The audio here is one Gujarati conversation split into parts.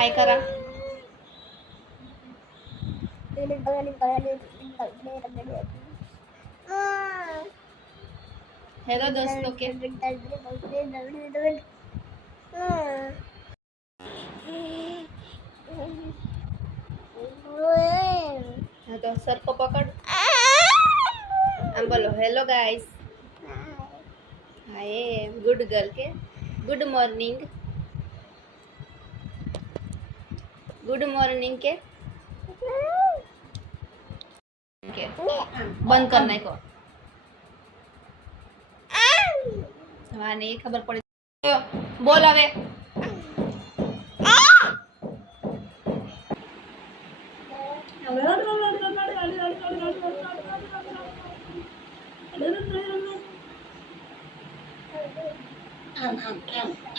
હાય કરા हेलो दोस्तों के हाँ तो सर को पकड़ हम बोलो hello guys hi good girl के गुड मॉर्निंग के बंद करने को हाँ नहीं खबर पड़ी बोल हवे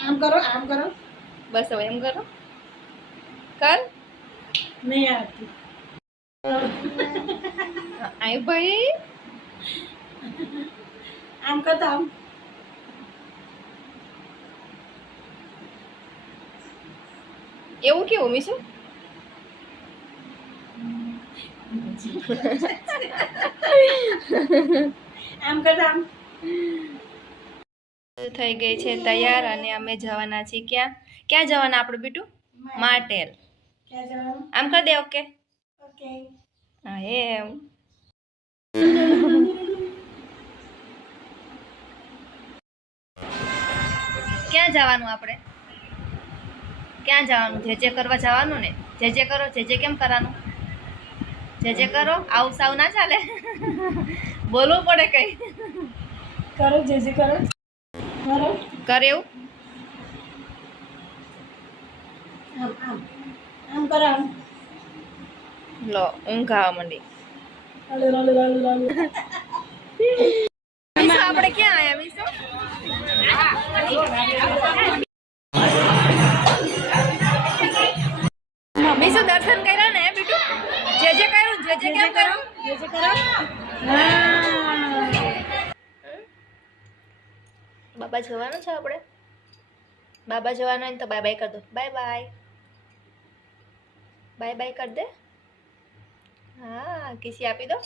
આમ કરો बस હવે એમ કરો કર નહીં આવતી આય ભાઈ આમ કરતા આમ એવું કેવું મીસુ આમ કરતા આમ થઈ ગઈ છે તૈયાર અને અમે જવાના છીએ ક્યાં ક્યાં જવાના આપણે બીટુ માટેલ ક્યાં જવાનું આમ કરી દે ઓકે ઓકે હા એમ ક્યાં જવાનું આપણે ક્યાં જવાનું જે કરવા જવાનું ને જે કરો જે કેમ કરવાનું જે કરો આવું સાવ ના ચાલે બોલવું પડે કઈ કરો જે કરો કરો કર એવું આમ આમ આમ કરો આમ લો ઊંઘ આવવા માંડી રાલુ મીસુ આપણે ક્યાં આયા મીસુ મીસુ દર્શન કર્યા ને બીટુ જે કર્યું જે કેમ કર્યું જે કરો હા બાબા જવાનું છે આપણે બાબા જવાનું હોય ને તો બાય બાય કર દો બાય બાય બાય બાય કર દે હા કિસી આપી દો